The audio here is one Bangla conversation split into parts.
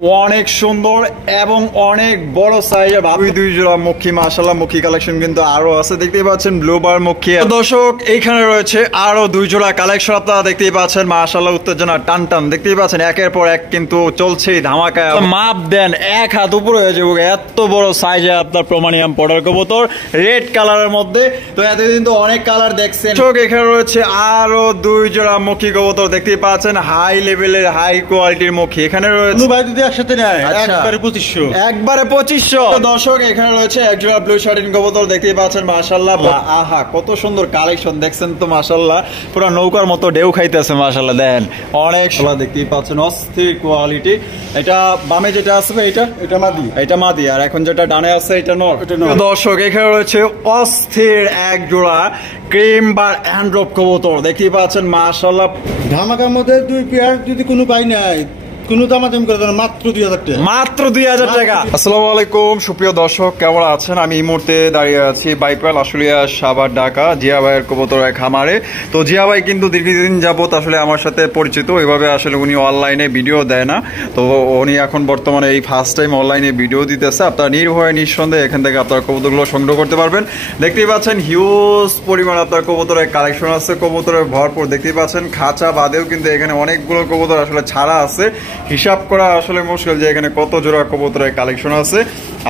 অনেক সুন্দর এবং অনেক বড় সাইজের ভাবি দুই জোড়া মুখী, মাশাআল্লাহ মুখী কালেকশন কিন্তু আরো আছে, দেখতেই পাচ্ছেন ব্লুবার মুখী। দর্শক এইখানে রয়েছে আরো দুই জোড়া কালেকশন, আপনারা দেখতেই পাচ্ছেন মাশাআল্লাহ উত্তেজনা টান টান, দেখতেই পাচ্ছেন একের পর এক কিন্তু চলছেই ধামাকা। মাপ দেন এক হাত উপরে হয়ে যাবে, এত বড় সাইজে আপনার প্রমাণিয়াম পডার কবুতর রেড কালারের মধ্যে। তো এতদিন তো অনেক কালার দেখছেন। এখানে রয়েছে আরো দুই জোড়া মুখী কবুতর, দেখতেই পাচ্ছেন হাই লেভেলের হাই কোয়ালিটির মুখী। এখানে রয়েছে একসাথে নেয় একবারে 2500। দর্শক এখানে রয়েছে এক জোড়া ব্লু শার্টিন কবুতর, দেখতেই পাচ্ছেন মাশাআল্লাহ। আহা কত সুন্দর কালেকশন দেখছেন তো মাশাআল্লাহ, পুরো নৌকার মতো ঢেউ খাইতেছে মাশাআল্লাহ। দেন অনেক সুন্দর, দেখতেই পাচ্ছেন অস্থির কোয়ালিটি। এটা বামে যেটা আসবে এটা মাদি, আর এখন যেটা ডানে আছে এটা নর। দর্শক এখানে রয়েছে অস্থির এক জোড়া ক্রিম বার অ্যান্ড্রপ কবুতর, দেখতেই পাচ্ছেন মাশাআল্লাহ। ধামাকার মধ্যে দুই পেয়ার যদি কোনো পাই নাই কোনো দামাদামি করে দেন মাত্র 2000 টাকা, মাত্র 2000 টাকা। আসসালামু আলাইকুম সুপ্রিয় দর্শক, কেমন আছেন? আমি এই মুহূর্তে দাঁড়িয়ে আছি বাইপাল আশুলিয়া সাভার ঢাকা জিয়া ভাইয়ের কবুতর খামারে। তো জিয়া ভাই কিন্তু দীর্ঘদিন যাবত আসলে আমার সাথে পরিচিত, ওইভাবে আসলে উনি অনলাইনে ভিডিও দেয় না। তো উনি এখন বর্তমানে এই ফার্স্ট টাইম অনলাইনে ভিডিও দিতেছে। আপনারা নির্ভয়ে নিঃসন্দেহে এখান থেকে আপনার কবুতরগুলো সংগ্রহ করতে পারবেন। দেখতেই পাচ্ছেন হিউজ পরিমাণ আপনার কবুতরের কালেকশন আছে, কবুতরের ভরপুর। দেখতেই পাচ্ছেন খাঁচা বাদেও কিন্তু এখানে অনেকগুলো কবুতর আসলে ছাড়া আছে, হিসাব করা আসলে মুশকিল যে এখানে কত জোড়া কবুতরের কালেকশন আছে।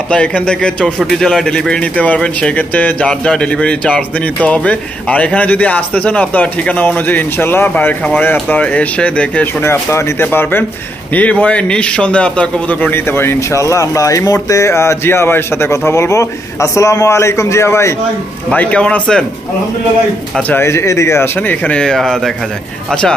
আপনারা এখান থেকে 64 জেলায় ডেলিভারি নিতে পারবেন, সেক্ষেত্রে যার যা ডেলিভারি চার্জ দিয়ে নিতে হবে। আর এখানে যদি আসতে চান আপনার ঠিকানা অনুযায়ী ইনশাল্লাহ ভাইয়ের খামারে আপনারা এসে দেখে শুনে আপনারা নিতে পারবেন, নির্ভয়ে নিঃসন্দেহে আপনার কবুতরগুলো নিতে পারেন ইনশাল্লাহ। আমরা এই মুহূর্তে জিয়া ভাইয়ের সাথে কথা বলবো। আসসালামু আলাইকুম জিয়া ভাই, ভাই কেমন আছেন? আলহামদুলিল্লাহ ভাই। আচ্ছা এই যে এদিকে আসেন, এখানে দেখা যায়। আচ্ছা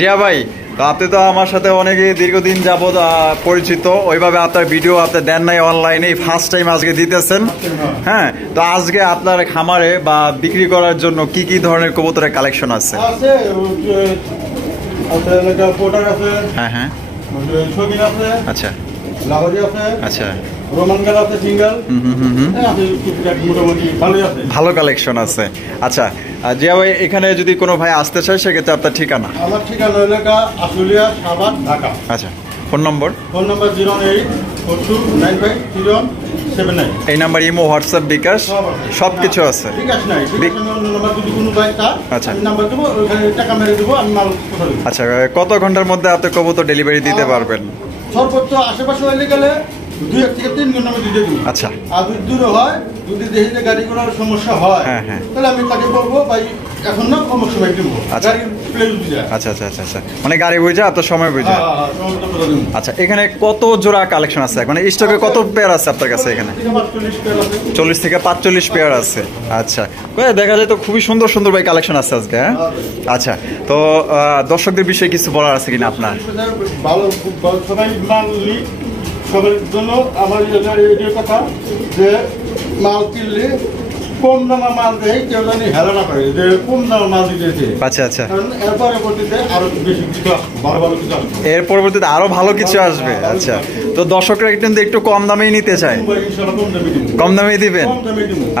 জিয়া ভাই, তো আপনি তো আমার সাথে অনেকে দীর্ঘদিন যাবত পরিচিত, ওইভাবে আপনার ভিডিও আপনি দেন নাই অনলাইনে, ফার্স্ট টাইম আজকে দিতেছেন। হ্যাঁ, তো আজকে আপনার খামারে বা বিক্রি করার জন্য কি কি ধরনের কবুতরের কালেকশন আছে? হ্যাঁ হ্যাঁ, আচ্ছা আচ্ছা, ভালো কালেকশন আছে। আচ্ছা জিয়া ভাই, এখানে যদি কোনো ভাই আসতে চায় সেক্ষেত্রে আপনার ঠিকানা? আমার ঠিকানা এলাকা আশুলিয়া সাভার ঢাকা। আচ্ছা, ফোন নম্বর? 0842953179। এই নাম্বার ইমো হোয়াটসঅ্যাপ বিকাশ সবকিছু আছে। আচ্ছা, কত ঘন্টার মধ্যে আপনি কবুতর ডেলিভারি দিতে পারবেন? সর্বোচ্চ আশেপাশে হয়ে গেলে 2 থেকে 3 ঘন্টার মধ্যে দিয়ে দেবো। আচ্ছা, আর দূরে হয় যদি দেখি যে গাড়ি ঘোড়ার সমস্যা হয় তাহলে আমি তাকে বলবো ভাই এখন না কম সময় দেবো। আচ্ছা আচ্ছা আচ্ছা আচ্ছা আচ্ছা, মানে গাড়ি বুঝা আপনার সময় বুঝা। আচ্ছা, এখানে কত জোড়া কালেকশন আছে, মানে স্টকে কত পেয়ার আছে আপনার কাছে? এখানে 40 থেকে 45 পেয়ার আছে। আচ্ছা, দেখা যায় তো খুবই সুন্দর সুন্দর ভাই কালেকশন আছে আজকে। হ্যাঁ, আচ্ছা, তো দর্শকদের বিষয়ে কিছু বলার আছে কিনা আপনার? ভালো সবাই মানলি সবার জন্য আমার কথা যে মাল কিনলে কম দামা মাল দেয়, কেউ জানি হেলা না করে যে কম দামা মাল দিতেছে। আচ্ছা আচ্ছা, এর পরবর্তীতে আরো বেশি কিছু ভালো ভালো কিছু আসবে, এর পরবর্তীতে আরো ভালো কিছু আসবে। আচ্ছা, তো দর্শকরা কিন্তু একটু কম দামেই নিতে চায়, কম দামেই দিবেন?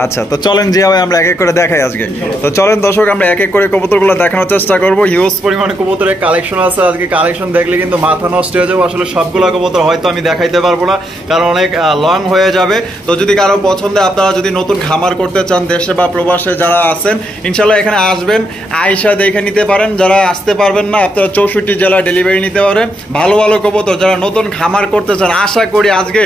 আচ্ছা, তো চলেন জিয়া ভাই আমরা এক এক করে দেখাই আজকে। তো চলেন দর্শক আমরা এক এক করে কবুতরগুলো দেখানোর চেষ্টা করবো। হিউজ পরিমাণে কবুতরের কালেকশন আছে আজকে, কালেকশন দেখলে কিন্তু মাথা নষ্ট হয়ে যাবে। আসলে সবগুলো কবুতর হয়তো আমি দেখাইতে পারবো না, কারণ অনেক লং হয়ে যাবে। তো যদি কারো পছন্দে আপনারা যদি নতুন খামার করতে চান, দেশে বা প্রবাসে যারা আছেন ইনশাল্লাহ এখানে আসবেন, আয়সা দেখে নিতে পারেন। যারা আসতে পারবেন না আপনারা 64 জেলা ডেলিভারি নিতে পারেন। ভালো ভালো কবুতর যারা নতুন খামার করতে চান, আশা করি আজকে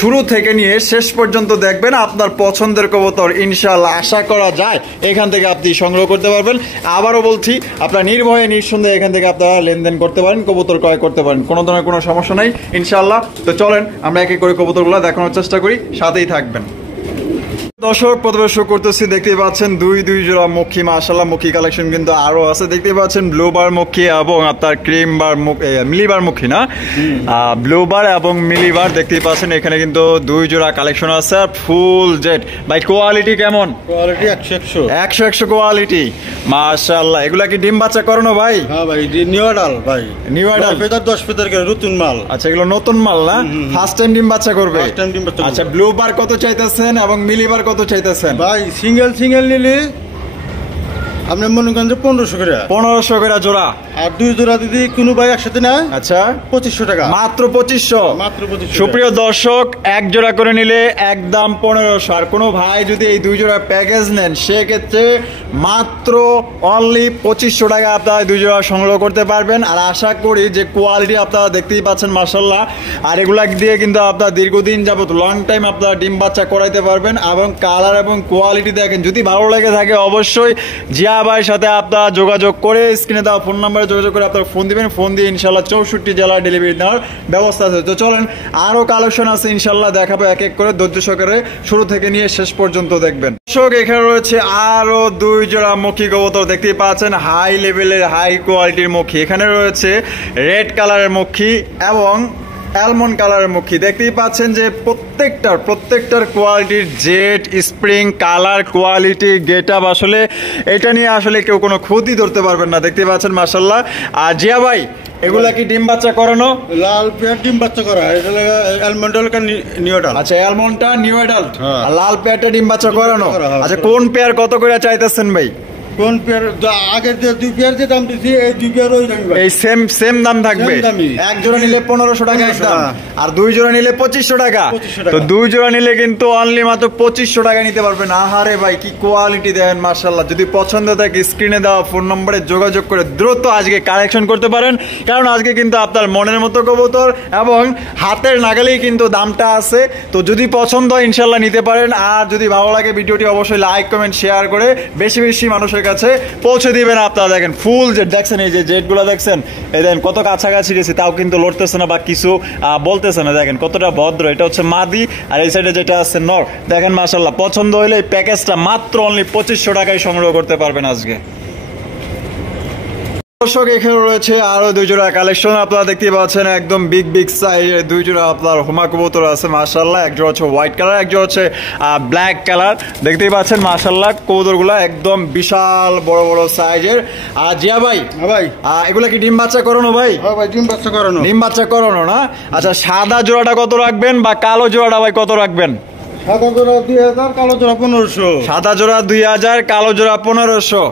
শুরু থেকে নিয়ে শেষ পর্যন্ত দেখবেন, আপনার পছন্দের কবুতর ইনশাআল্লাহ আশা করা যায় এখান থেকে আপনি সংগ্রহ করতে পারবেন। আবারও বলছি, আপনার নির্ভয়ে নিঃসন্দেহে এখান থেকে আপনারা লেনদেন করতে পারেন, কবুতর ক্রয় করতে পারেন, কোনো ধরনের কোনো সমস্যা নাই ইনশাআল্লাহ। তো চলেন আমরা এক এক করে কবুতরগুলো দেখানোর চেষ্টা করি, সাথেই থাকবেন। দর্শক প্রবেশ করতেছি, দেখতেই পাচ্ছেন দুই জোড়া মুখী, মাশাআল্লাহ মুখী কালেকশন কিন্তু আরো আছে। দেখতেই পাচ্ছেন ব্লুবার মুখী এবং আপনার ক্রিম বার মিলিবার মুখী, না ব্লুবার এবং মিলিবার দেখতেই পাচ্ছেন। এখানে কিন্তু 2 জোড়া কালেকশন আছে, ফুল জেড। ভাই কোয়ালিটি কেমন? কোয়ালিটি 100 কোয়ালিটি মাশাআল্লাহ। এগুলা কি ডিম বাচ্চা করানো ভাই? হ্যাঁ ভাই, নিউ অ্যাডাল ভাই, নিউ অ্যাডাল ফেদার 10 ফেদার করে নতুন মাল। আচ্ছা, এগুলো নতুন মাল না? ফার্স্ট টাইম ডিম বাচ্চা করবে? ফার্স্ট টাইম ডিম বাচ্চা। আচ্ছা, ব্লুবার কত চাইতেছেন এবং মিলিবার কত চাইতেছেন? ভাই সিঙ্গেল নিলে আপনি মনে করেন যে 1500 করে। 1500 করে জোড়া। আর 2 জোড়া যদি কোনো ভাই একসাথে নেয়, আচ্ছা 2500 টাকা। মাত্র 2500। মাত্র 2500। সুপ্রিয় দর্শক, এক জোড়া করে নিলে একদম 1500। আর কোনো ভাই যদি এই 2 জোড়া প্যাকেজ নেন সেক্ষেত্রে মাত্র অনলি 2500 টাকা আপনারা 2 জোড়া সংগ্রহ করতে পারবেন। আর আশা করি যে কোয়ালিটি আপনারা দেখতেই পাচ্ছেন মাশাআল্লাহ, আর এগুলা দিয়ে কিন্তু আপনারা দীর্ঘদিন যাবত লং টাইম আপনারা ডিম বাচ্চা করাইতে পারবেন। এবং কালার এবং কোয়ালিটি দেখেন, যদি ভালো লেগে থাকে অবশ্যই জিয়া ভাইয়ের সাথে আপনারা যোগাযোগ করে স্ক্রিনে দেওয়া ফোন নাম্বারে যোগাযোগ করে আপনারা ফোন দিবেন। ফোন দিয়ে ইনশাল্লাহ 64 জেলার ডেলিভারি দেওয়ার ব্যবস্থা আছে। তো চলেন, আরো কালেকশন আছে ইনশাল্লাহ, দেখাবো এক এক করে, ধৈর্য সহকারে শুরু থেকে নিয়ে শেষ পর্যন্ত দেখবেন। দর্শক, এখানে রয়েছে আরো 2 জোড়া মুখী কবুতর, দেখতেই পাচ্ছেন হাই লেভেলের হাই কোয়ালিটির মুখী। এখানে রয়েছে রেড কালারের মুখী এবং অ্যালমন্ড কালারের মুখী। দেখতেই পাচ্ছেন যে প্রত্যেকটার কোয়ালিটির jet spring colour quality get up, আসলে এটা নিয়ে আসলে কেউ কোনো ক্ষতি ধরতে পারবেন না। দেখতে পাচ্ছেন মাশাআল্লাহ। আর জিয়া ভাই, এগুলা কি ডিম বাচ্চা করানো? লাল পেয়ার ডিম বাচ্চা করা, এটা লাগা অ্যালমন্ডল কা নিউ অ্যাডাল্ট। আচ্ছা, অ্যালমন্ডটা নিউ অ্যাডাল্ট, হ্যাঁ। আর লাল পেয়ারটা ডিম বাচ্চা করানো। আচ্ছা, হ্যাঁ। কোন পেয়ার কত করে চাইতেছেন ভাই? কোন পেয়ার? আগের যে 2 পেয়ার যে দাম দিছি, এই 2 পেয়ার ওই দাম। এই সেম দাম থাকবে। Same দামই। এক জোড়া নিলে 1500 টাকা একদম, আর 2 জোড়া নিলে 2500 টাকা। 2500 টাকা। তো 2 জোড়া নিলে কিন্তু অনলি মাত্র 2500 টাকা নিতে পারবেন। আহারে ভাই, কি কোয়ালিটি দেখেন মাশাআল্লাহ। যদি পছন্দ থাকে স্ক্রিনে দেওয়া ফোন নম্বরে যোগাযোগ করে দ্রুত আজকে কালেকশন করতে পারেন, কারণ আজকে কিন্তু আপনার মনের মতো কবুতর এবং হাতের নাগালেই কিন্তু দামটা আছে। তো যদি পছন্দ হয় ইনশাআল্লাহ নিতে পারেন। আর যদি ভালো লাগে ভিডিওটি অবশ্যই লাইক কমেন্ট শেয়ার করে বেশি বেশি মানুষের কাছে পৌঁছে দিবেন। আপনারা দেখেন ফুল জেট দেখছেন, এই যে জেটগুলো দেখছেন, এই দেখেন কত কাছাকাছি গেছে, তাও কিন্তু লড়তেছে না বা কিছু বলতেছে না। দেখেন কতটা ভদ্র। এটা হচ্ছে মাদি, আর এই সাইডে যেটা আছে নর। দেখেন মাশাআল্লাহ, পছন্দ হলে এই প্যাকেজটা মাত্র অনলি 2500 টাকায় সংগ্রহ করতে পারবেন আজকে। দর্শক, এখানে রয়েছে আরো 2 জোড়া কালেকশন, আপনারা দেখতে পাচ্ছেন একদম বিগ সাইজের 2 জোড়া আপনার হোমা কবুতর আছে মাশাআল্লাহ। এক জোড়া হচ্ছে হোয়াইট কালার, এক জোড়া হচ্ছে ব্ল্যাক কালার। দেখতেই পাচ্ছেন মাশাআল্লাহ, কবুতরগুলো একদম বিশাল বড় সাইজের। আর জিয়া ভাই, ভাই এগুলা কি ডিম বাচ্চা করানো ভাই? হ্যাঁ ভাই, ডিম বাচ্চা করানো। ডিম বাচ্চা করানো না? আচ্ছা, সাদা জোড়াটা কত রাখবেন বা কালো জোড়াটা ভাই কত রাখবেন? সাদা জোড়া 2000, কালো জোড়া 1500। সাদা জোড়া 2000, কালো জোড়া 1500।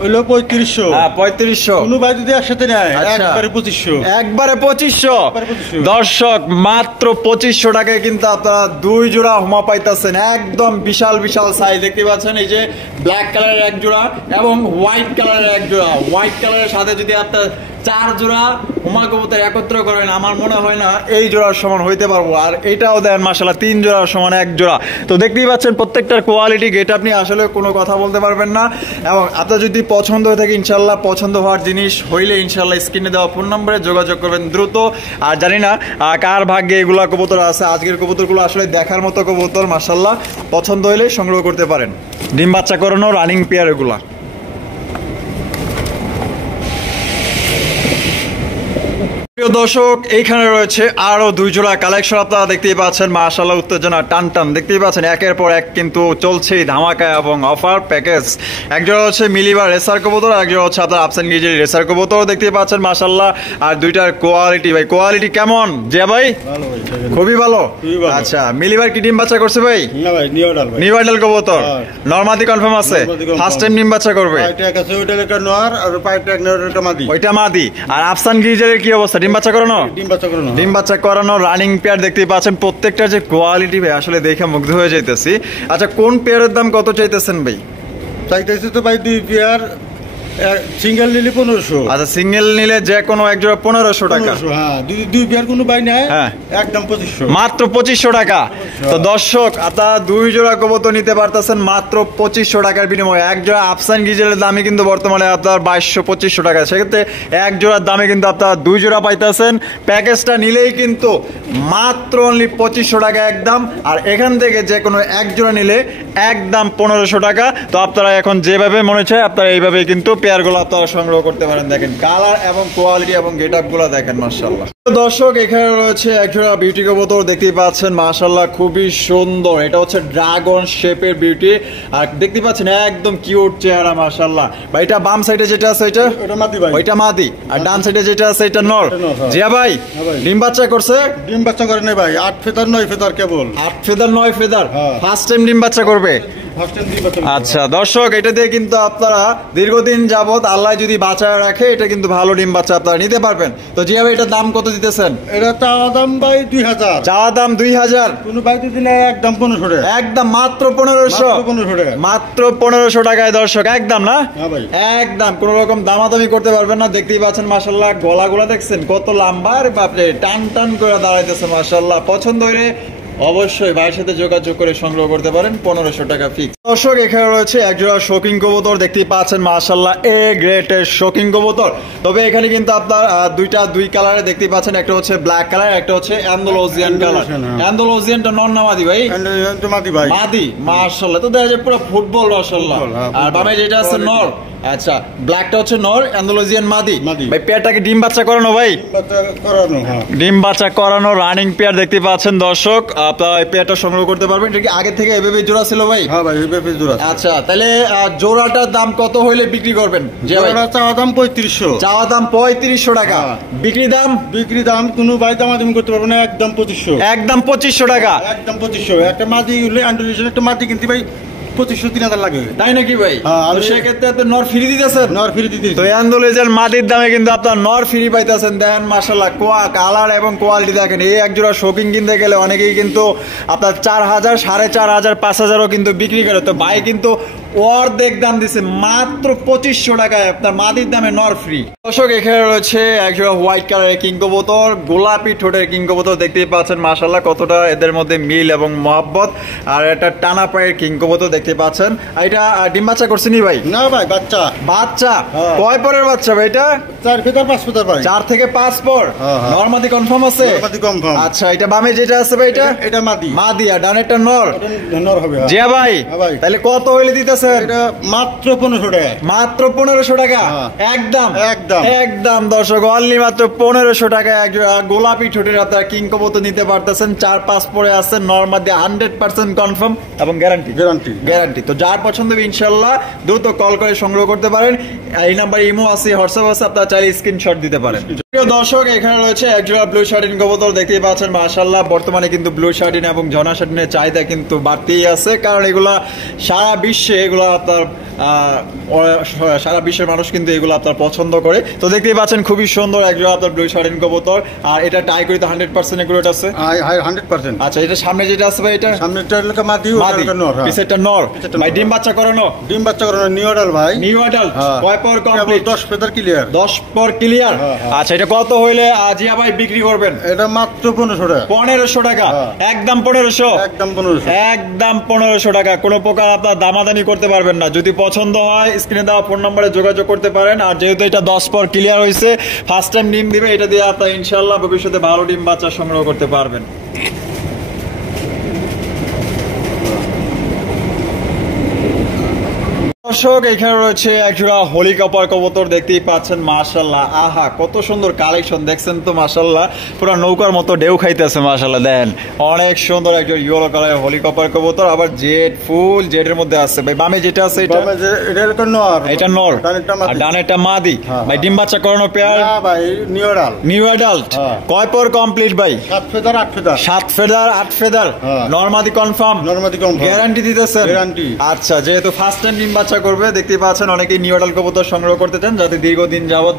হইলো 3500। হ্যাঁ, 3500। কোনো ভাই যদি একসাথে নেয় আচ্ছা। একবারে 2500। একবারে 2500। একবারে 2500। দর্শক, মাত্র 2500 টাকায় কিন্তু আপনারা 2 জোড়া হোমা পাইতেছেন, একদম বিশাল সাইজ। দেখতে পাচ্ছেন এই যে ব্ল্যাক কালারের এক জোড়া এবং হোয়াইট কালারের এক জোড়া। হোয়াইট কালারের সাথে যদি আপনার 4 জোড়া হোমা কবুতর একত্র করেন, আমার মনে হয় না এই জোড়ার সমান হইতে পারবো। আর এটাও দেন মাশাআল্লাহ 3 জোড়ার সমান এক জোড়া। তো দেখতেই পাচ্ছেন প্রত্যেকটার কোয়ালিটি গেট আপনি আসলে কোনো কথা বলতে পারবেন না। এবং আপনার যদি পছন্দ হয়ে থাকে ইনশাল্লাহ, পছন্দ হওয়ার জিনিস হইলে ইনশাল্লাহ স্ক্রিনে দেওয়া ফোন নম্বরে যোগাযোগ করবেন দ্রুত। আর জানি না কার ভাগ্যে এগুলা কবুতর আছে, আজকের কবুতরগুলো আসলে দেখার মতো কবুতর মাশাআল্লাহ। পছন্দ হইলে সংগ্রহ করতে পারেন। ডিম বাচ্চা করানো রানিং পেয়ার এগুলা। প্রিয় দর্শক, এইখানে রয়েছে আরো 2 জোড়া কালেকশন, আপনারা দেখতেই পাচ্ছেন মাশাআল্লাহ, উত্তেজনা টান দেখতেই পাচ্ছেন একের পর এক কিন্তু চলছেই ধামাকা এবং অফার প্যাকেজ। এক জোড়া হচ্ছে মিলিবার রেসার কবুতর, এক জোড়া হচ্ছে আপনার আফসান গিজের রেসার কবুতর, দেখতেই পাচ্ছেন মাশাআল্লাহ। আর দুইটার কোয়ালিটি ভাই, কোয়ালিটি কেমন যে ভাই? ভালো ভাই, খুবই ভালো। খুবই ভালো। আচ্ছা, মিলিবার কি ডিম বাচ্চা করছে ভাই? না ভাই, নিউ অ্যাডাল্ট ভাই। নিউ অ্যাডাল্ট কবুতর, হ্যাঁ। নরমাদি কনফার্ম আছে, নরমাদি confirm। ফার্স্ট টাইম ডিম বাচ্চা করবে। পাইটা কাছে ওইটা লেখা নোয়ার, আর পাইটা এক নোয়ার একটা মাদি। ওইটা মাদি। আর আফসান গিজের কি অবস্থা, ডিম বাচ্চা করানো? ডিম বাচ্চা করানো। ডিম বাচ্চা করানো রানিং পেয়ার, দেখতেই পাচ্ছেন প্রত্যেকটা যে কোয়ালিটি ভাই আসলে দেখে মুগ্ধ হয়ে যাইতেছি। আচ্ছা, কোন পেয়ারের দাম কত চাইতেছেন ভাই? চাইতেছি তো ভাই 2 পেয়ার, সিঙ্গেল নিলে 1500। আচ্ছা, সিঙ্গেল নিলে যে কোনো এক জোড়া 1500 টাকা। 1500, হ্যাঁ। যদি 2 পেয়ার কোনো ভাই নেয়, হ্যাঁ। একদম 2500। মাত্র 2500 টাকা। তো দর্শক, আপনারা 2 জোড়া কবুতর নিতে পারতেছেন মাত্র 2500 টাকার বিনিময়ে। এক জোড়া আফসান গিজেলের দামই কিন্তু বর্তমানে আপনার 2200-2500 টাকা। সেক্ষেত্রে এক জোড়ার দামে কিন্তু আপনারা 2 জোড়া পাইতেছেন। প্যাকেজটা নিলেই কিন্তু মাত্র অনলি 2500 টাকা একদম। আর এখান থেকে যে কোনো এক জোড়া নিলে একদম 1500 টাকা। তো আপনারা এখন যেভাবে মনে চায় আপনারা এইভাবে কিন্তু পেয়ার গুলো আপনারা সংগ্রহ করতে পারেন। দেখেন কালার এবং কোয়ালিটি এবং গেট আপ গুলো দেখেন মাশাআল্লাহ। দর্শক এখানে রয়েছে একজোড়া বিউটি কবুতর দেখতেই পাচ্ছেন মাশাআল্লাহ, খুবই সুন্দর। এটা হচ্ছে ড্রাগন শেপের বিউটি, আর দেখতে পাচ্ছেন একদম কিউট চেহারা মাশাআল্লাহ। ভাই এটা বাম সাইডে যেটা আছে এটা মাদি ভাই, ওইটা মাদি, আর ডান সাইডে যেটা আছে এটা নর। জিয়া ভাই ভাই ডিম বাচ্চা করছে? ডিম বাচ্চা করে নাই ভাই, 8 ফেদার 9 ফেদার কেবল। 8 ফেদার 9 ফেদার, হ্যাঁ। ফার্স্ট টাইম ডিম বাচ্চা করবে। আচ্ছা দর্শক, এটা দিয়ে কিন্তু আপনারা দীর্ঘদিন যাবত আল্লাহ যদি বাঁচায় রাখে এটা কিন্তু ভালো ডিম বাচ্চা আপনারা নিতে পারবেন। তো জিয়া ভাই এটার দাম কত দিতেছেন? এটা চাওয়া দাম ভাই 2000, চাওয়া দাম 2000, কোন বাইতে দিলে একদম 1500 টাকা, একদম মাত্র 1500, মাত্র 1500 টাকায় দর্শক, একদম না? হ্যাঁ ভাই একদম কোন রকম দামাদামি করতে পারবেন না। দেখতেই পাচ্ছেন মাশাআল্লাহ, গলাগুলা দেখছেন কত লম্বা, আর বাপরে টান টান করে দাঁড়াইতেছে মাশাআল্লাহ। পছন্দ হইলে অবশ্যই ভাইয়ের সাথে যোগাযোগ করে সংগ্রহ করতে পারেন, 1500 টাকা ফিক্স। দর্শক এখানে রয়েছে একজোড়া শৌকিং কবুতর দেখতেই পাচ্ছেন মাশাআল্লাহ, এ গ্রেটের শৌকিং কবুতর। তবে এখানে কিন্তু আপনার দুই কালারে দেখতেই পাচ্ছেন, একটা হচ্ছে ব্ল্যাক কালার, একটা হচ্ছে অ্যান্ডালুসিয়ান কালার। অ্যান্ডালুসিয়ানটা নর না মাদি ভাই? মাদি ভাই, মাদি মাশাআল্লাহ, তো দেখা যায় পুরো ফুটবল মাশাআল্লাহ। আর বামে যেটা আছে নর, আচ্ছা ব্ল্যাকটা হচ্ছে নর, অ্যান্ডালুসিয়ান মাদি। ভাই পেয়ারটাকে ডিম বাচ্চা করানো ভাই? ডিম বাচ্চা করানো রানিং পেয়ার দেখতে পাচ্ছেন দর্শক, আপনারা এই পেয়ারটা সংগ্রহ করতে পারবেন। এটা কি আগে থেকে এভাবে জোড়া ছিল ভাই? হ্যাঁ ভাই এভাবে জোড়া। আচ্ছা তাহলে জোড়াটার দাম কত হইলে বিক্রি করবেন? জোড়াটা চাওয়া দাম 3500, চাওয়া দাম 3500 টাকা, বিক্রি দাম কোনো ভাই দামাদামি করতে পারবো না, একদম 2500, একদম 2500 টাকা, একদম 2500। একটা মাদি হলে অ্যান্ডালুসিয়ান একটা মাদি কিনতে ভাই 2500-3000 লাগে। তাই নাকি ভাই? আমি সেক্ষেত্রে আপনি নর ফ্রি দিতেছেন? নর ফ্রি দিতেছি। তো অ্যান্ডালুসিয়ান মাদির দামে কিন্তু আপনার নর ফ্রি পাইতেছেন। দেখেন মাশাআল্লাহ, কালার এবং কোয়ালিটি দেখেন। এই এক জোড়া শৌকিং কিনতে গেলে অনেকেই কিন্তু আপনার 4000, 4500, 5000ও কিন্তু বিক্রি করে। তো ভাই কিন্তু অর্ধেক দাম দিছে, মাত্র 2500 টাকায় আপনার মাদির দামে নর ফ্রি। দর্শক এখানে রয়েছে একজোড়া হোয়াইট কালারের কিং কবুতর, গোলাপি ঠোঁটের কিং কবুতর দেখতেই পাচ্ছেন মাশাআল্লাহ, কতটা এদের মধ্যে মিল এবং মহব্বত। আর একটা টানা পায়ের কিং কবুতর দেখতে পাচ্ছেন। এটা ডিম বাচ্চা করছেন ভাই? না ভাই বাচ্চা। কয় পরের বাচ্চা ভাই এটা? 4 ফেদার 5 ফেদার ভাই। 4 থেকে 5 পর। নরমাদি কনফার্ম আছে? নরমাদি কনফার্ম। আচ্ছা এটা বামে যেটা আছে ভাই এটা মাদি, আর ডানেরটা নর। নর হবে। জিয়া ভাই তাহলে কত হইলে দিতেছেন? এটা মাত্র 1500 টাকা, মাত্র 1500 টাকা, একদম একদম একদম দর্শক, অনলি মাত্র 1500 টাকা গোলাপি ঠোঁটের আপনারা কিং কবুতর নিতে পারতেছেন। 4-5 পরে আছে, নরমাদি 100% কনফার্ম এবং গ্যারান্টি। তো যার পছন্দ হবে ইনশাআল্লাহ দ্রুত কল করে সংগ্রহ করতে পারেন। এই নাম্বারে ইমো আছে, হোয়াটসঅ্যাপ আছে, আপনারা চাইলে স্ক্রিনশট দিতে পারেন। প্রিয় দর্শক এখানে রয়েছে একজোড়া ব্লু শার্টিন কবুতর দেখতেই পাচ্ছেন মাশাআল্লাহ। বর্তমানে কিন্তু ব্লু শার্টিন এবং ঝর্ণা শার্টিনের চাহিদা কিন্তু বাড়তেই আছে, কারণ এগুলা সারা বিশ্বে এগুলো আপনার সারা বিশ্বের মানুষ কিন্তু এগুলো আপনার পছন্দ করে। তো দেখতেই পাচ্ছেন খুবই সুন্দর একজোড়া আপনার ব্লু শার্টিন কবুতর। আর এটা টাই করিতে 100% একুরেট আছে? 100%। আচ্ছা এটা সামনে যেটা আছে ভাই এটা? সামনেটা হলো মাদি, ওটা নর। পিছেরটা নর। ভাই ডিম বাচ্চা করানো? ডিম বাচ্চা করানো, নিউ অ্যাডাল্ট ভাই। নিউ অ্যাডাল্ট, কয় পর কমপ্লিট? 10 feather clear. 10 পর ক্লিয়ার। আচ্ছা এটা কত হইলে জিয়া ভাই বিক্রি করবেন? এটা মাত্র 1500 টাকা। 1500 টাকা, একদম 1500, একদম 1500, একদম 1500 টাকা। কোনো প্রকার আপনার দামাদানি করতে পারবেন না। যদি পছন্দ হয় স্ক্রিনে দেওয়া ফোন নম্বরে যোগাযোগ করতে পারেন। আর যেহেতু এটা 10 পর ক্লিয়ার হয়েছে, ফার্স্ট টাইম ডিম দিবে, এটা দিয়ে আপনার ইনশাআল্লাহ ভবিষ্যতে ভালো ডিম বাচ্চা সংগ্রহ করতে পারবেন। দর্শক এখানে রয়েছে একজোড়া হেলিকপ্টার কবুতর দেখতেই পাচ্ছেন মাশাআল্লাহ। আহা কত সুন্দর কালেকশন দেখছেন তো মাশাআল্লাহ, পুরো নৌকার মতো ঢেউ খাইতেছে মাশাআল্লাহ। দেন অনেক সুন্দর একজন ইয়েলো কালারের হেলিকপ্টার কবুতর, আবার জেড, ফুল জেডের মধ্যে আছে। ভাই বামে যেটা আছে এটা নর, এটা নর, আর ডানেরটা মাদি। ভাই ডিম বাচ্চা করানো পেয়ার? না ভাই নিউ অ্যাডাল্ট। কয় পর কমপ্লিট ভাই? 7 ফেদার 8 ফেদার। 7 ফেদার 8 ফেদার, নরমাদি কনফার্ম? গ্যারান্টি দিতেছেন? গ্যারান্টি। আচ্ছা যেহেতু ফার্স্ট টাইম ডিম বাচ্চা করবে, দেখতে পাচ্ছেন অনেকেই নিউ অ্যাডাল্ট কবুতর সংগ্রহ করতে চান যাতে দীর্ঘদিন যাবত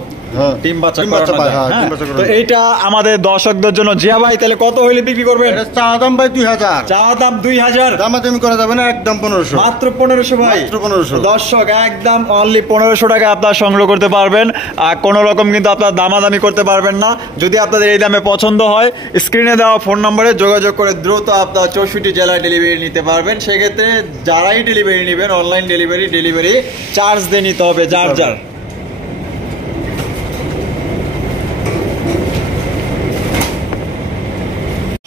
ডিম বাচ্চা করানো যায়। তো এইটা আমাদের দর্শকদের জন্য। জিয়া ভাই তাহলে কত হইলে বিক্রি করবেন? চাওয়া দাম ভাই 2000, চাওয়া দাম 2000, দামাদামি করা যাবে না, একদম 1500, মাত্র 1500 ভাই। মাত্র 1500 দর্শক, একদম অনলি 1500 টাকা আপনারা সংগ্রহ করতে পারবেন। আর কোনো রকম কিন্তু আপনারা দামাদামি করতে পারবেন না। যদি আপনাদের এই দামে পছন্দ হয় স্ক্রিনে দেওয়া ফোন নম্বরে যোগাযোগ করে দ্রুত আপনারা 64 জেলায় ডেলিভারি নিতে পারবেন। সেক্ষেত্রে যারাই ডেলিভারি নেবেন অনলাইন ডেলিভারি চার্জ দিয়ে নিতে হবে যার।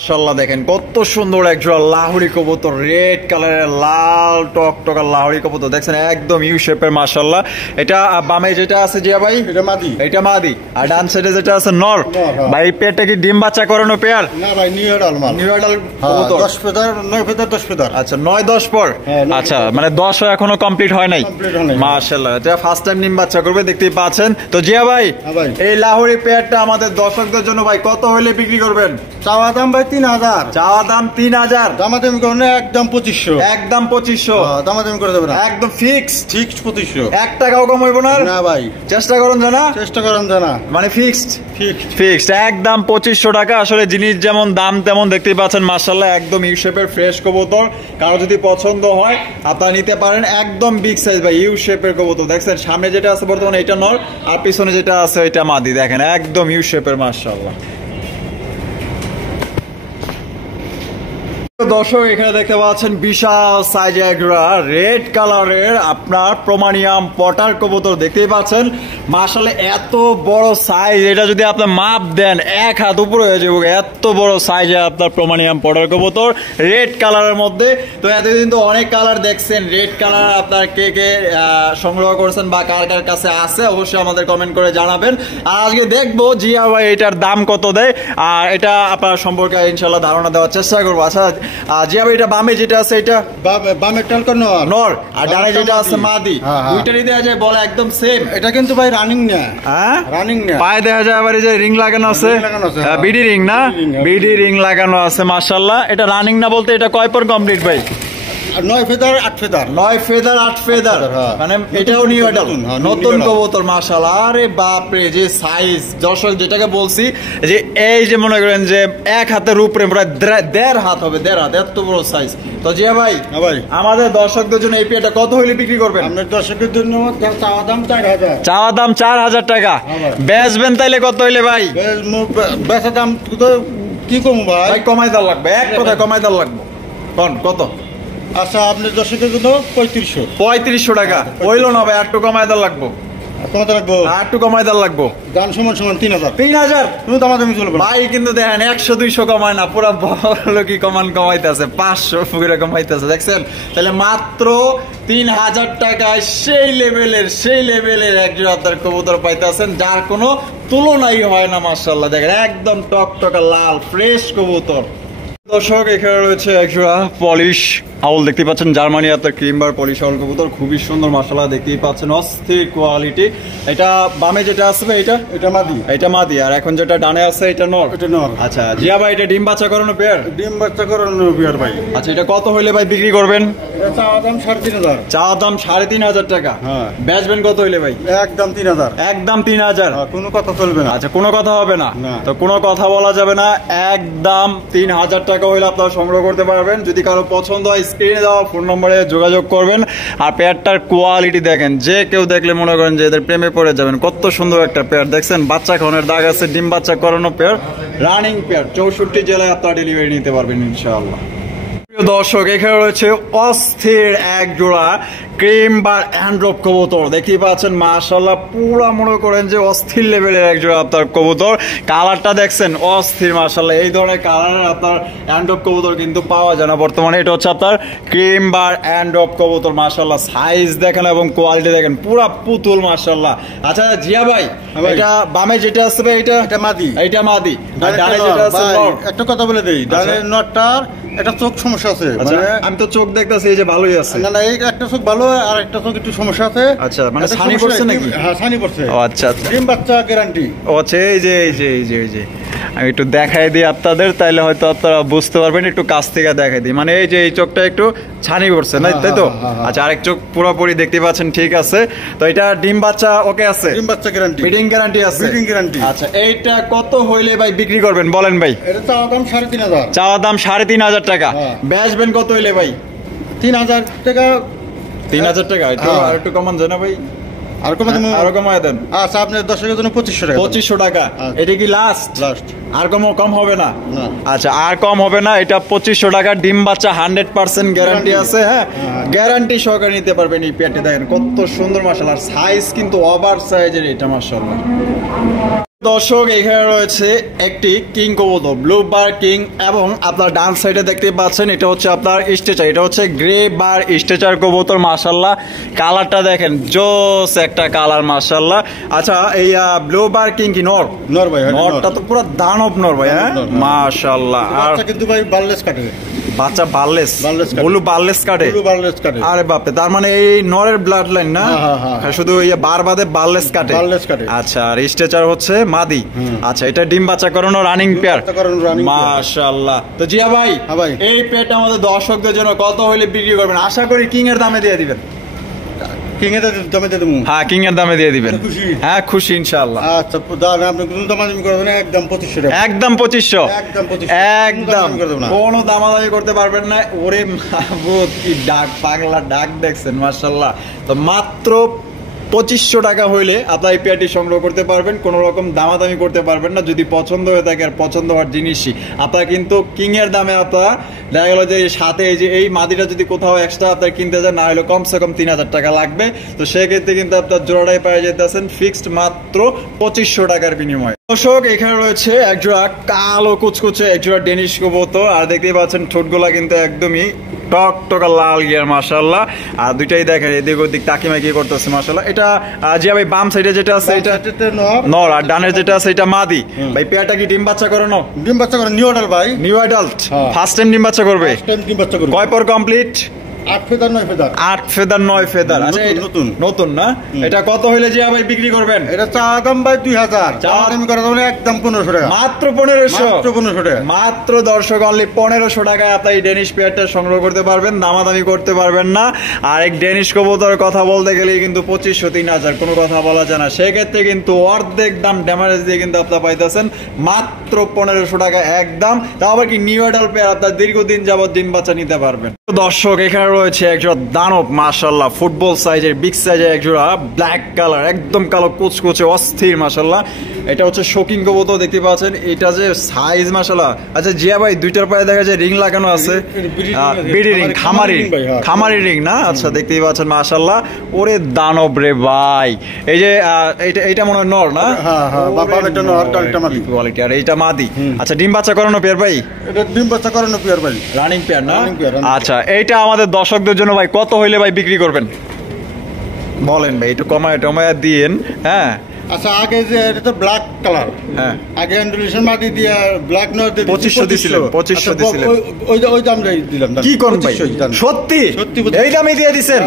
মাশাআল্লাহ দেখেন কত সুন্দর এক জোড়া লাহোরি কবুতর, রেড কালারের লাল টকটকা লাহোরি কবুতর দেখছেন একদম ইউ শেপের মাশাআল্লাহ। এটা বামে যেটা আছে জিয়া ভাই এটা মাদি, এটা মাদি, আর ডান সাইডে যেটা আছে নর। হ্যাঁ। ভাই পেটটা কি ডিম বাচ্চা করানো পেয়ার? না ভাই নিউ এডাল মাল, নিউ এডাল কবুতর 10 ফেদার 9 ফেদার 10 ফেদার। আচ্ছা 9-10 পর, হ্যাঁ, 9 আচ্ছা মানে 10 এখনো কমপ্লিট হয় নাই। Complete হয় নাই। মাশাআল্লাহ এটা ফার্স্ট টাইম ডিম বাচ্চা করবে দেখতেই পাচ্ছেন। তো জিয়া ভাই হ্যাঁ ভাই। এই লাহোরি পেয়ারটা আমাদের দর্শকদের জন্য ভাই কত হলে বিক্রি করবেন? চাওয়া দাম ভাই 3000, চাওয়া দাম 3000, দামাদামি করুন একদম 2500, একদম 2500, দামাদামি করে দেবেন একদম ফিক্স ঠিক 2500। 1 টাকাও কম হইব না? না ভাই চেষ্টা করুন জানা, চেষ্টা করেন জানা, মানে ফিক্সড ফিক্সড। ফিক্সড একদম 2500 টাকা। আসলে জিনিস যেমন দাম তেমন দেখতেই পাচ্ছেন মাশাআল্লাহ একদম ইউ শেপের ফ্রেশ কবুতর। কারো যদি পছন্দ হয় আপনারা নিতে পারেন, একদম বিগ সাইজ ভাই ইউ শেপের কবুতর দেখছেন। সামনে যেটা আছে বর্তমানে এটা নর, আর পিছনে যেটা আছে এটা মাদি, দেখেন একদম ইউ শেপের মাশাআল্লাহ। দর্শক এখানে দেখতে পাচ্ছেন বিশাল সাইজের একটা রেড কালারের আপনার প্রোমানিয়াম পটার কবুতর দেখতেই পাচ্ছেন মাশাআল্লাহ এত বড় সাইজ, এটা যদি আপনি মাপ দেন 1 হাত উপরে হয়ে যাবে, এত বড় সাইজের আপনার প্রোমানিয়াম পটার কবুতর রেড কালারের মধ্যে। তো এতদিন তো অনেক কালার দেখছেন, রেড কালার আপনার কে কে সংগ্রহ করেছেন বা কার কার কাছে আছে অবশ্যই আমাদের কমেন্ট করে জানাবেন। আর আজকে দেখবো জিয়া ভাই এটার দাম কত দেয়, আর এটা আপনার সম্পর্কে ইনশাআল্লাহ ধারণা দেওয়ার চেষ্টা করবো। আচ্ছা জিয়া ভাই এটা বামে যেটা আছে এটা বামে টালকা নর, আর ডানে যেটা আছে মাদি, দুইটারই দেয়া যায় বলা একদম সেম। এটা কিন্তু ভাই রানিং না, হ্যাঁ রানিং না, পায়ে দেখা যায় আবার এই যে রিং লাগানো আছে, বিডি রিং না, বিডি রিং লাগানো আছে মাশাআল্লাহ। এটা রানিং না বলতে এটা কয় পর কমপ্লিট ভাই? 9 ফেদার 8 ফেদার, 9 ফেদার 8 ফেদার, মানে এটাও নিউ এডাল নতুন কবুতর মাশাআল্লাহ। আরে বাপ রে যে সাইজ, দর্শক যেটাকে বলছি যে এই যে মনে করেন যে 1 হাতের উপরে প্রায় 1.5 হাত হবে, 1.5 হাত, এত বড় সাইজ। তো জিয়া ভাই আমাদের দর্শকদের জন্য এই পেয়ারটা কত হইলে বিক্রি করবেন? আপনার দর্শকের জন্য চাওয়া দাম 4000, চাওয়া দাম 4000 টাকা। বেচবেন তাইলে কত হইলে ভাই? বেচা দাম তো কি কম ভাই, কমাই দেওয়া লাগবে, এক কথা কমাই দেওয়া লাগবে। কোন কত? আচ্ছা আপনার দর্শকের জন্য 3500 টাকা হইলো না ভাই, একটু কমাই দেওয়া লাগবো, কমাতে রাখবো, একটু কমাই দেওয়া লাগবো। দাম সমান 3000, 3000 তুমি দামাদামি চলবে ভাই, কিন্তু দেখেন 100-200 কমায় না, পুরো বড় কি কমাইতেছে 500 ফুগিরা কমাইতেছে দেখছেন। তাহলে মাত্র 3000 টাকায় সেই লেভেলের একজন আপনার কবুতর পাইতেছেন যার কোনো তুলনাই হয় না মাশাআল্লাহ। দেখেন একদম টকটকা লাল ফ্রেশ কবুতর। দর্শক এখানে রয়েছে একজোড়া পলিশ আউল দেখতে পাচ্ছেন, জার্মানি আপনার ক্রিমবার পলিশ আউল কবুতর, খুবই সুন্দর মাশাআল্লাহ দেখতেই পাচ্ছেন, অস্থির কোয়ালিটি। এটা বামে যেটা আসবে এটা মাদি, এটা মাদি, আর এখন যেটা ডানে আছে এটা নর, এটা নর। আচ্ছা জিয়া ভাই এটা ডিম বাচ্চা করানো পেয়ার? ডিম বাচ্চা করানো পেয়ার ভাই। আচ্ছা এটা কত হইলে ভাই বিক্রি করবেন? এটা চাওয়া দাম 3500, চাওয়া দাম 3500 টাকা। হ্যাঁ বেচবেন কত হইলে ভাই? একদম 3000, একদম 3000, কোনো কথা চলবে না। আচ্ছা কোনো কথা হবে না, তো কোনো কথা বলা যাবে না, একদম 3000 টাকা হইলে আপনারা সংগ্রহ করতে পারবেন। যদি কারো পছন্দ হয় স্ক্রিনে দেওয়া ফোন নম্বরে যোগাযোগ করবেন। আর পেয়ারটার কোয়ালিটি দেখেন, যে কেউ দেখলে মনে করেন যে এদের প্রেমে পড়ে যাবেন। কত সুন্দর একটা পেয়ার দেখছেন, বাচ্চা খাওয়ানোর দাগ আছে, ডিম বাচ্চা করানো পেয়ার, রানিং পেয়ার, 64 জেলায় আপনারা ডেলিভারি নিতে পারবেন ইনশাআল্লাহ। দর্শক এখানে রয়েছে অস্থির এক জোড়া ক্রিম বা অ্যান্ড্রপ কবুতর দেখতেই পাচ্ছেন মাশাআল্লাহ, পুরা মনে করেন যে অস্থির লেভেলের এক জোড়া আপনার কবুতর। কালারটা দেখছেন অস্থির মাশাআল্লাহ, এই ধরনের কালারের আপনার অ্যান্ড্রপ কবুতর কিন্তু পাওয়া যায় না বর্তমানে। এটা হচ্ছে আপনার ক্রিম বা অ্যান্ড্রপ কবুতর মাশাআল্লাহ, সাইজ দেখেন এবং কোয়ালিটি দেখেন, পুরা পুতুল মাশাআল্লাহ। আচ্ছা জিয়া ভাই এটা বামে যেটা আছে এটা মাদি, এটা মাদি, আর ডানে যেটা আছে নর। একটা কথা বলে দেই, ডানের নরটার একটা চোখ সমস্যা আছে, মানে আমি তো চোখ দেখতেছি এই যে ভালোই আছে, না না এই একটা চোখ ভালো আর একটা চোখ একটু সমস্যা আছে। আচ্ছা মানে ছানি পড়ছে নাকি? হ্যাঁ ছানি পড়ছে। ও আচ্ছা আচ্ছা, ডিম বাচ্চা গ্যারান্টি। ও আচ্ছা এই যে আমি একটু দেখাই দিই আপনাদের, তাইলে হয়তো আপনারা বুঝতে পারবেন। একটু কাছ থেকে দেখাই দিই, মানে এই যে এই চোখটা একটু ছানি পড়ছে না, তাই তো? আচ্ছা আরেক চোখ পুরোপুরি দেখতে পাচ্ছেন, ঠিক আছে। তো এটা ডিম বাচ্চা ওকে আছে, ডিম বাচ্চা গ্যারান্টি, ব্রিডিং গ্যারান্টি আছে, ব্রিডিং গ্যারান্টি। আচ্ছা এইটা কত হইলে ভাই বিক্রি করবেন বলেন ভাই? এটা চাওয়া দাম 3500, চাওয়া দাম 3500 টাকা। বেচবেন কত হইলে ভাই? 3000 টাকা। 3000 টাকা আর একটু কমান যায় না ভাই? আরো কমায় দেন। আচ্ছা আপনার দর্শকের জন্য 2500 টাকা। 2500 টাকা, এটা কি লাস্ট? আর কম হবে না? আচ্ছা আর কম হবে না, এটা 2500 টাকা। ডিম বাচ্চা 100% গ্যারান্টি আছে, হ্যাঁ গ্যারান্টি সহকারে নিতে পারবেন। এই পেয়ারটি দেখেন কত সুন্দর মাশাআল্লাহ, সাইজ কিন্তু ওভার সাইজের এটা মাশাআল্লাহ। দর্শক এখানে রয়েছে একটি কিং কবুতর, ব্লু বার কিং, এবং আপনার ডান সাইডে দেখতে পাচ্ছেন এটা হচ্ছে আপনার স্ট্রেচার, এটা হচ্ছে গ্রে বার স্ট্রেচার কবুতর। মাশাআল্লাহ কালারটা দেখেন, জোস একটা কালার মাশাআল্লাহ। আচ্ছা এই ব্লু বার কিং কি নর? নর ভাই, নরটা তো পুরো দানব নর ভাই। হ্যাঁ মাশাআল্লাহ। আর কিন্তু ভাই বারলেস কাটে, বাচ্চা বারলেস, ব্লু বারলেস কাটে। আরে বাপরে, তার মানে এই নরের ব্লাড লাইন না? শুধু বার বাদে বারলেস কাটে। আচ্ছা, আর স্ট্রেচার হচ্ছে মাদি। আচ্ছা, এটা ডিম বাচ্চা করানো রানিং পেয়ার। মাশাআল্লাহ। তো জিয়া ভাই, এই পেয়ারটা আমাদের দর্শকদের জন্য কত হইলে বিক্রি করবেন? আশা করি কিং এর দামে দিয়ে দিবেন। কিং এর দামে দিয়ে দেবো? হ্যাঁ, কিং এর দামে দিয়ে দিবেন। হ্যাঁ, খুশি ইনশাআল্লাহ। আচ্ছা, আপনি কোনো দামাদামি করবেন না, একদম 2500 টাকা। একদম 2500? একদম কোনো দামাদামি করতে পারবেন না। ওরে মাহবুব, কি ডাক, পাগলা ডাক দেখছেন মাশাআল্লাহ। তো মাত্র 2500 টাকা হইলে আপনার এই পেয়ারটি সংগ্রহ করতে পারবেন, কোনো রকম দামাদামি করতে পারবেন না। যদি পছন্দ হয়ে থাকে, আর পছন্দ হওয়ার জিনিসই আপনার কিন্তু কিং এর দামে আপনার দেখা গেল যে সাথে এই যে এই মাদিটা যদি কোথাও এক্সট্রা আপনার কিনতে যান, না হলে কমসে কম 3000 টাকা লাগবে। তো সেক্ষেত্রে কিন্তু আপনার জোড়াটাই পাওয়া যেতেছেন ফিক্সড মাত্র 2500 টাকার বিনিময়ে। দর্শক এখানে রয়েছে একজোড়া কালো কুচকুচে একজোড়া ডেনিশ কবুতর, আর দেখতেই পাচ্ছেন ঠোঁটগুলা কিন্তু একদমই টকটকা লাল গিয়ার মাশাআল্লাহ। আর দুইটাই দেখেন এদিক ওদিক তাকিমাকি করতেছে মাশাআল্লাহ। এটা জিয়া ভাই বাম সাইডে যেটা আছে এটা নর, আর ডানের যেটা আছে এটা মাদি। ভাই পেয়ারটা কি ডিম বাচ্চা করানো? ডিম বাচ্চা করে নিউ অ্যাডাল্ট ভাই, নিউ অ্যাডাল্ট। ফার্স্ট টাইম ডিম বাচ্চা করবে? কয় পর complete? 8 feather 9 feather. 8 feather 9 feather. আচ্ছা, নতুন নতুন না? এটা কত হইলে জিয়া ভাই বিক্রি করবেন? এটা চা দাম ভাই 2000, চা দাম করে দেবেন একদম 1500 টাকা। মাত্র 1500? মাত্র 1500 টাকা। মাত্র দর্শক অনলি 1500 টাকায় আপনি এই ডেনিশ পেয়ারটা সংগ্রহ করতে পারবেন, দামাদামি করতে পারবেন না। আর এক ডেনিশ কবুতর কথা বলতে গেলে কিন্তু 2500 3000 কোনো কথা বলা যায় না। সেক্ষেত্রে কিন্তু অর্ধেক দাম ড্যামারেজ দিয়ে কিন্তু আপনারা পাইতেছেন মাত্র 1500 টাকা একদম। তাও আবার কি নিউ অ্যাডাল্ট পেয়ার, আপনার দীর্ঘদিন যাবত ডিম বাচ্চা নিতে পারবেন। দর্শক এখানে রয়েছে একজোড়া দানব মাশাআল্লাহ, ফুটবল সাইজের বিগ সাইজের একজোড়া ব্ল্যাক কালার, একদম কালো কুচকুচে অস্থির মাশাআল্লাহ। এটা হচ্ছে শৌখিন কবুতর, দেখতে পাচ্ছেন এটা যে সাইজ মাশাআল্লাহ। আচ্ছা জিয়া ভাই, দুইটার পায়ে দেখা যায় রিং লাগানো আছে, বিডি রিং, খামারি রিং না? আচ্ছা, দেখতেই পাচ্ছেন মাশাআল্লাহ। ওরে দানব রে ভাই। এই যে এইটা মনে হয় নর না? হ্যাঁ হ্যাঁ, বাবা এটা নর, এটা মাদি কোয়ালিটি, আর এইটা মাদি। আচ্ছা, ডিম বাচ্চা করানো পেয়ার ভাই? এটা ডিম বাচ্চা করানো পেয়ার ভাই, রানিং পেয়ার না? আচ্ছা, এইটা আমাদের দর্শকদের জন্য ভাই কত হইলে ভাই বিক্রি করবেন বলেন ভাই? একটু কমায় টমায় দিয়েন। হ্যাঁ, আচ্ছা, আগে যে এটা তো ব্ল্যাক কালার, হ্যাঁ আগে ইন্ডোনেশিয়ান মাটি দিয়ে ব্ল্যাক নর দিয়ে 2500 দিছিলেন। 2500 দিছিলেন? ওই দাম দিলাম। কি কোন ভাই, সত্যি এই দামে দিয়ে দিবেন?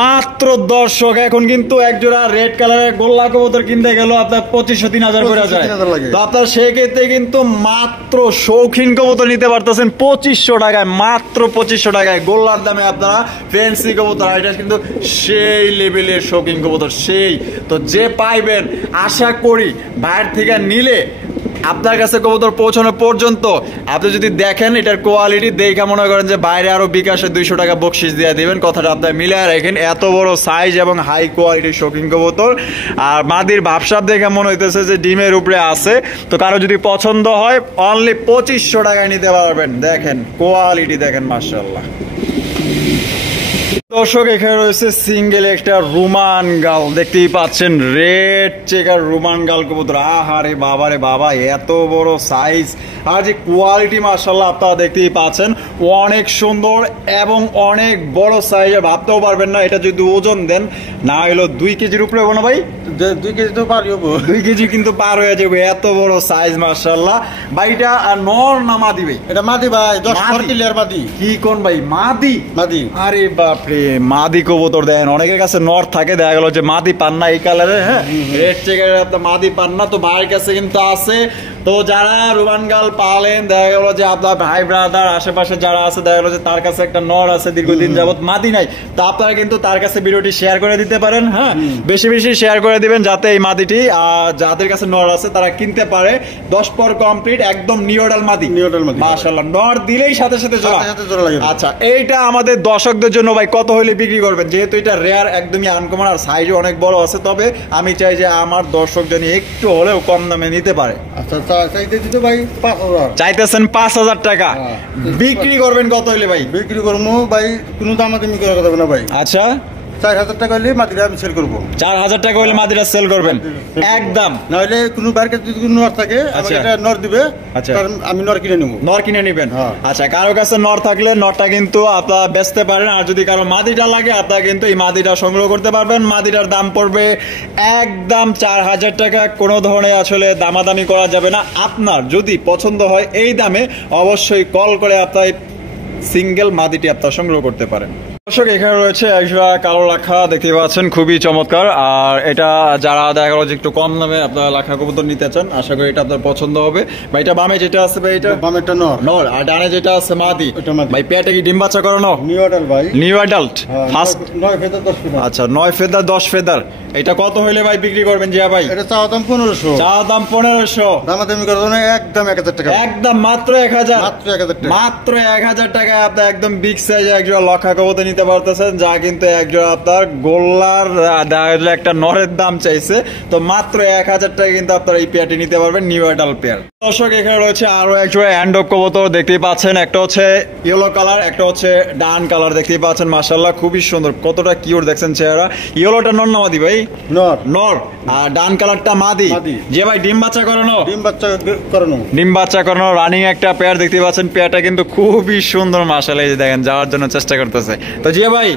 মাত্র দর্শক এখন কিন্তু এক জোড়া রেড কালারের গোল্লা কবুতর কিনতে গেল আপনার 2500 3000 করে যায়। তো আপনার সেই ক্ষেত্রে কিন্তু মাত্র শৌখিন কবুতর নিতে পারতেছেন 2500 টাকায়, মাত্র 2500 টাকায় গোল্লার দামে আপনারা ফ্যান্সি কবুতর। এটা কিন্তু সেই লেভেলের শৌখিন কবুতর, সেই। তো যে পাইবে আশা করি বাইরে থেকে নিলে আপনার কাছে কবুতর পৌঁছানো পর্যন্ত আপনি যদি দেখেন এটার কোয়ালিটি দেখে মনে করেন যে বাইরে আরো বিকাশে 200 টাকা বকশিস দিয়ে দিবেন। কথাটা আপনার মিলিয়ে রাখেন, এত বড় সাইজ এবং হাই কোয়ালিটির শৌখিন কবুতর। আর মাদির ভাবসাব দেখে মনে হইতেছে যে ডিমের উপরে আছে। তো কারো যদি পছন্দ হয় অনলি 2500 টাকায় নিতে পারবেন। দেখেন কোয়ালিটি দেখেন মাশাআল্লাহ। দর্শক এখানে রয়েছে সিঙ্গেল একটা রোমান গাল, দেখতেই পাচ্ছেন রেড চেকার রোমান গাল কবুতর। আহারে বাবা রে বাবা, এত বড় সাইজ আর যে কোয়ালিটি মাশাআল্লাহ আপনারা দেখতেই পাচ্ছেন, অনেক সুন্দর এবং অনেক বড় সাইজের। ভাবতেও পারবেন না এটা যদি ওজন দেন না হলো 2 কেজির উপরে হবে না ভাই? 2 কেজি তো পার হবো, 2 কেজি কিন্তু পার হয়ে যাবে, এত বড় সাইজ মাশাআল্লাহ। ভাইটা আর নর না মাদি ভাই? এটা মাদি ভাই, 10 ক্লিয়ার মাদি। কি কোন ভাই, মাদি? মাদি। আরে বাপরে, মাদি কবুতর দেখেন, অনেকের কাছে নর থাকে, দেখা গেল যে মাদি পান না এই কালারে, হ্যাঁ রেড চেকারের আপনার মাদি পান না। তো ভাইয়ের কাছে কিন্তু আছে। তো যারা রোমান গাল পালেন, দেখা গেল যে আপনার ভাই ব্রাদার আশেপাশে যারা আছে, দেখা গেল যে তার কাছে একটা নর আছে দীর্ঘদিন যাবত, মাদি নাই, তো আপনারা কিন্তু তার কাছে ভিডিওটি শেয়ার করে দিতে পারেন। হ্যাঁ, বেশি বেশি শেয়ার করে দিবেন যাতে এই মাদিটি যাদের কাছে নর আছে তারা কিনতে পারে। 10 পর কমপ্লিট, একদম নিউডাল মাদি। মাশাআল্লাহ, নর দিলেই সাথে সাথে জোড়া। আচ্ছা, এইটা আমাদের দর্শকদের জন্য ভাই কত হইলে বিক্রি করবেন? যেহেতু এটা রেয়ার, একদমই আনকমন, আর সাইজও অনেক বড় আছে। তবে আমি চাই যে আমার দর্শক যেন একটু হলেও কম দামে নিতে পারে। আচ্ছা, চাইতেছি ভাই 5000, চাইতেছেন 5000 টাকা, বিক্রি করবেন কত হইলে ভাই? বিক্রি করবো ভাই, কোনো দামাদামি করা যাবে না ভাই। আচ্ছা, 4000 টাকা হলে মাদিটা আমি সেল করবো। 4000 টাকা হলে মাদিটা সেল করবেন একদম? নাহলে কোনো বারকে যদি কোনো নর থাকে আমাকে এটা নর দিবে, কারণ আমি নর কিনে নেবো। নর কিনে নেবেন? আচ্ছা, কারো কাছে নর থাকলে নরটা কিন্তু আপনারা বেচতে পারেন, আর যদি কারো মাদিটা লাগে আপনারা কিন্তু এই মাদিটা সংগ্রহ করতে পারবেন। মাদিটার দাম পড়বে একদম 4000 টাকা। কোনো ধরনের আসলে দামাদামি করা যাবে না। আপনার যদি পছন্দ হয় এই দামে অবশ্যই কল করে আপনার সিঙ্গেল মাদিটি আপনারা সংগ্রহ করতে পারেন। দর্শক, এখানে রয়েছে একজোড়া কালো লাখা, দেখতে পাচ্ছেন খুবই চমৎকার। আর এটা যারা দেখা গেল যে একটু কম দামে আপনারা লাখা কবুতর নিতে চান, আশা করি এটা আপনার পছন্দ হবে। ভাই এটা বামে যেটা আছে ভাই, এটা বামেরটা নর, নর, আর ডানে যেটা আছে মাদি। ভাই পেটে কি ডিম বাচ্চা করানো? নিউ অ্যাডাল্ট ভাই, new adult first. 9 feather 10 feather. আচ্ছা, 9 ফেদার 10 ফেদার। এটা কত হইলে ভাই বিক্রি করবেন জিয়া ভাই? এটা চাওয়া দাম 1500। চাওয়া দাম 1500। দামাদামি করার জন্য একদম 1000 টাকা। একদম মাত্র 1000। মাত্র 1000 টাকা। মাত্র 1000 টাকায় আপনি একদম বিগ সাইজে একজোড়া লক্ষা কবুতর নিতে পারতেছেন, যা কিন্তু একজোড়া আপনার গোল্লার একটা নরের দাম চাইছে। তো মাত্র 1000 টাকা কিন্তু আপনার এই পেয়ারটি নিতে পারবেন, নিউ অ্যাডাল্ট পেয়ার। দর্শক, এখানে রয়েছে আরো একজোড়া হ্যান্ডক কবুতর, দেখতেই পাচ্ছেন। একটা হচ্ছে ইয়েলো কালার, একটা হচ্ছে ডান কালার, দেখতেই পাচ্ছেন। মাশাআল্লাহ খুবই সুন্দর, কতটা কিউট দেখছেন চেহারা। ইয়েলোটা নর না মাদি ভাই? নর। নর। আর ডান কালারটা মাদি। যে ভাই ডিম বাচ্চা করানো? ডিম বাচ্চা করানো। ডিম বাচ্চা করানো রানিং একটা পেয়ার, দেখতে পাচ্ছেন। পেয়ারটা কিন্তু খুবই সুন্দর মাশাআল্লাহ, এই যে দেখেন যাওয়ার জন্য চেষ্টা করতেছে। তো জিয়া ভাই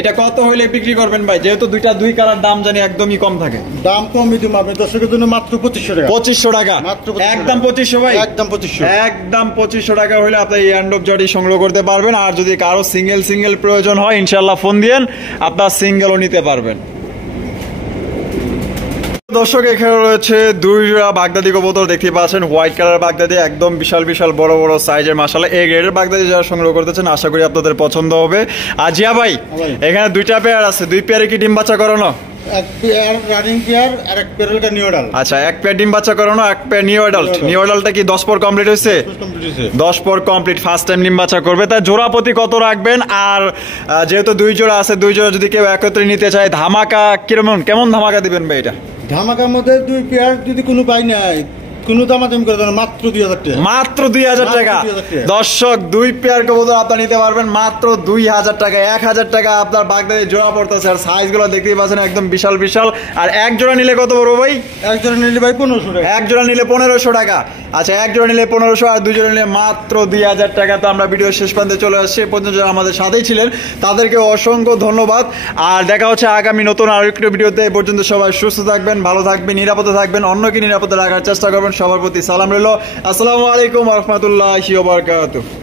এটা কত হইলে বিক্রি করবেন ভাই? যেহেতু দুই কালার দাম জানি একদমই কম থাকে। দাম কমই দিম আপনি দর্শকের জন্য মাত্র 2500 টাকা। 2500 টাকা একদম 2500 ভাই? একদম 2500। একদম 2500 টাকা হলে আপনি এই হ্যান্ড অফ জটি সংগ্রহ করতে পারবেন। আর যদি কারো সিঙ্গেল প্রয়োজন হয় ইনশাআল্লাহ ফোন দিয়েন, আপনার সিঙ্গেলও নিতে পারবেন। দর্শক, এখানে রয়েছে 2 জোড়া বাগদাদি কবুতর, দেখতে পাচ্ছেন। হোয়াইট কালার বাগদাদি, একদম বিশাল বিশাল বড় বড় সাইজের মাশাআল্লাহ। এই গ্রেডের বাগদাদি যারা সংগ্রহ করতেছেন আশা করি আপনাদের পছন্দ হবে। আর জিয়া ভাই এখানে 2টা পেয়ার আছে, 2 পেয়ারে কি ডিম বাচ্চা করানো? এক পেয়ার রানিং পেয়ার আর এক পেয়ারটা নিউ অ্যাডাল্ট। আচ্ছা, এক পেয়ার ডিম বাচ্চা করানো, এক পেয়ার নিউ অ্যাডাল্ট। নিউ অ্যাডাল্টটা কি 10 পর কমপ্লিট হয়েছে? 10 পর কমপ্লিট, ফার্স্ট টাইম ডিম বাচ্চা করবে। তাই জোড়া প্রতি কত রাখবেন? আর যেহেতু 2 জোড়া আছে, 2 জোড়া যদি কেউ একত্রে নিতে চায়, ধামাকা কেমন ধামাকা দিবেন ভাই এটা? ধামাকার মধ্যে 2 পেয়ার যদি কোনো পাই নাই, কোনো দামাদামি করে দেন মাত্র 2000 টাকা। মাত্র 2000 টাকা। দর্শক, 2 পেয়ার কবুতর আপনি নিতে পারবেন মাত্র 2000 টাকা। 1000 টাকা আপনার বাগদাদি জোড়া পড়তেছে। আর সাইজগুলো দেখতেই পাচ্ছেন একদম বিশাল বিশাল। আর এক জোড়া নিলে কত বড় ভাই? এক জোড়া নিলে ভাই 1500 টাকা। এক জোড়া নিলে 1500 টাকা। আচ্ছা, এক জোড়া নিলে 1500 আর 2 জোড়া নিলে মাত্র 2000 টাকা। তো আমরা ভিডিও শেষ প্রান্তে চলে আসছি। এই পর্যন্ত যারা আমাদের সাথেই ছিলেন তাদেরকে অসংখ্য ধন্যবাদ। আর দেখা হচ্ছে আগামী নতুন আরেকটি ভিডিওতে। এই পর্যন্ত সবাই সুস্থ থাকবেন, ভালো থাকবেন, নিরাপদে থাকবেন, অন্যকে নিরাপদে রাখার চেষ্টা করবেন। সবার প্রতি সালাম রইল। আসসালামু আলাইকুম ওয়া রাহমাতুল্লাহি ওয়া বারাকাতুহু।